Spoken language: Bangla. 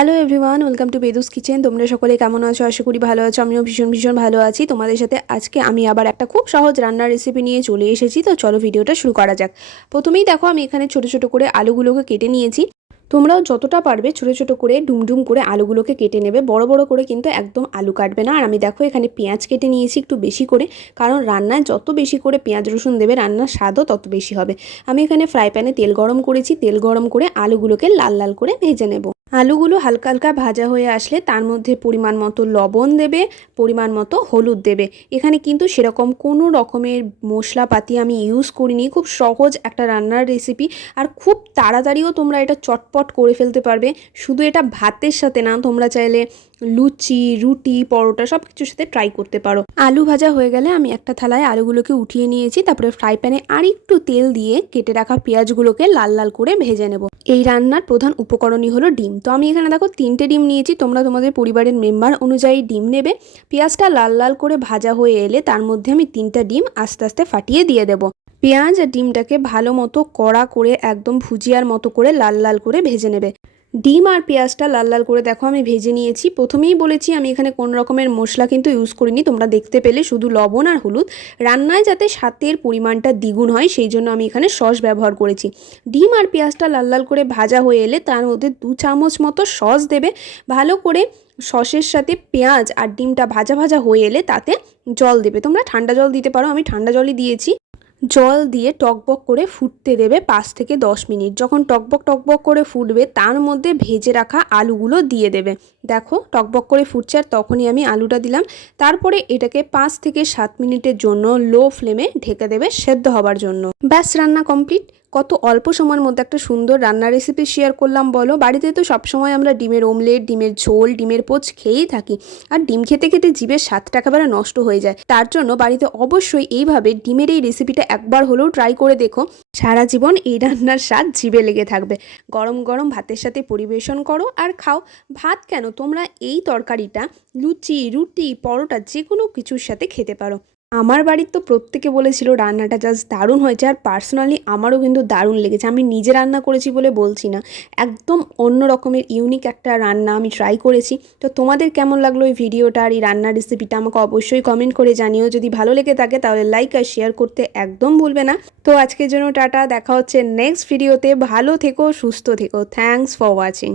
Hello everyone welcome to Bedus kitchen তোমরা সকলে কেমন আছো? আশা করি ভালো আছো। আমিও ভীষণ ভীষণ ভালো আছি। তোমাদের সাথে আজকে আমি আবার একটা খুব সহজ রান্নার রেসিপি নিয়ে চলে এসেছি। তো চলো ভিডিওটা শুরু করা যাক। প্রথমেই দেখো, আমি এখানে ছোট ছোট করে আলুগুলোকে কেটে নিয়েছি। তোমরাও যতটা পারবে ছোট ছোট করে, ডুমডুম করে আলুগুলোকে কেটে নেবে। বড় বড় করে কিন্তু একদম আলু কাটবে না। আর আমি দেখো, এখানে পেঁয়াজ কেটে নিয়েছি একটু বেশি করে। কারণ রান্নায় যত বেশি করে পেঁয়াজ, রসুন দেবে, রান্নার স্বাদও তত বেশি হবে। আমি এখানে ফ্রাই প্যানে তেল গরম করেছি। তেল গরম করে আলুগুলোকে লাল লাল করে ভেজে নেব। আলুগুলো হালকা হালকা ভাজা হয়ে আসলে তার মধ্যে পরিমাণ মতো লবণ দেবে, পরিমাণ মতো হলুদ দেবে। এখানে কিন্তু সেরকম কোনো রকমের মশলাপাতি আমি ইউজ করিনি। খুব সহজ একটা রান্নার রেসিপি আর খুব তাড়াতাড়িও তোমরা এটা চটপট করে ফেলতে পারবে। শুধু এটা ভাতের সাথে না, তোমরা চাইলে লুচি, রুটি, পরোটা সব কিছুর সাথে ট্রাই করতে পারো। আলু ভাজা হয়ে গেলে আমি একটা থালায় আলুগুলোকে উঠিয়ে নিয়েছি, তারপরে ফ্রাই প্যানে আর একটু তেল দিয়ে কেটে রাখা পেঁয়াজগুলোকে লাল লাল করে ভেজে নেব। এই রান্নার প্রধান উপকরণই হলো ডিম। তো আমি এখানে দেখো তিনটে ডিম নিয়েছি, তোমরা তোমাদের পরিবারের মেম্বার অনুযায়ী ডিম নেবে। পেঁয়াজটা লাল লাল করে ভাজা হয়ে এলে তার মধ্যে আমি তিনটা ডিম আস্তে আস্তে ফাটিয়ে দিয়ে দেবো। পেঁয়াজ আর ডিমটাকে ভালো মতো কড়া করে একদম ভুজিয়ার মতো করে লাল লাল করে ভেজে নেবে। ডিম আর পেঁয়াজটা লাল লাল করে দেখো, আমি ভেজে নিয়েছি। প্রথমেই বলেছি আমি এখানে কোন রকমের মশলা কিন্তু ইউজ করিনি, তোমরা দেখতে পেলে শুধু লবণ আর হলুদ। রান্নায় যাতে স্বাদের পরিমাণটা দ্বিগুণ হয়, সেই জন্য আমি এখানে সস ব্যবহার করেছি। ডিম আর পেঁয়াজটা লাল লাল করে ভাজা হয়ে এলে তার মধ্যে দু চামচ মতো সস দেবে। ভালো করে সসের সাথে পেঁয়াজ আর ডিমটা ভাজা ভাজা হয়ে এলে তাতে জল দেবে। তোমরা ঠান্ডা জল দিতে পারো, আমি ঠান্ডা জলই দিয়েছি। জল দিয়ে টকবক করে ফুটতে দেবে পাঁচ থেকে দশ মিনিট। যখন টকবক টকবক করে ফুটবে, তার মধ্যে ভেজে রাখা আলুগুলো দিয়ে দেবে। দেখো, টকবক করে ফুটছে আর তখনই আমি আলুটা দিলাম। তারপরে এটাকে পাঁচ থেকে সাত মিনিটের জন্য লো ফ্লেমে ঢেকে দেবে সেদ্ধ হবার জন্য। ব্যাস, রান্না কমপ্লিট। কত অল্প সময়ের মধ্যে একটা সুন্দর রান্নার রেসিপি শেয়ার করলাম বলো? বাড়িতে তো সবসময় আমরা ডিমের ওমলেট ডিমের ঝোল, ডিমের পোচ খেয়েই থাকি। আর ডিম খেতে খেতে জিভের স্বাদটা একেবারে নষ্ট হয়ে যায়। তার জন্য বাড়িতে অবশ্যই এইভাবে ডিমের এই রেসিপিটা একবার হলেও ট্রাই করে দেখো। সারা জীবন এই রান্নার স্বাদ জিভে লেগে থাকবে। গরম গরম ভাতের সাথে পরিবেশন করো আর খাও। ভাত কেন? তোমরা এই তরকারিটা, লুচি, রুটি, পরোটা যে কোনো কিছুর সাথে খেতে পারো। আমার বাড়ির তো প্রত্যেকে বলেছিল রান্নাটা জাস্ট দারুণ হয়েছে আর পার্সোনালি আমারও কিন্তু দারুণ লেগেছে। আমি নিজে রান্না করেছি বলে বলছি না। একদম অন্য রকমের ইউনিক একটা রান্না আমি ট্রাই করেছি। তো তোমাদের কেমন লাগল এই ভিডিওটা আর এই রান্নার রেসিপিটা আমাকে অবশ্যই কমেন্ট করে জানিও। যদি ভালো লেগে থাকে তাহলে লাইক আর শেয়ার করতে একদম ভুলবে না। তো আজকের জন্য টাটা, দেখা হচ্ছে নেক্সট ভিডিওতে ভালো থেকো, সুস্থ থেকো। Thanks for watching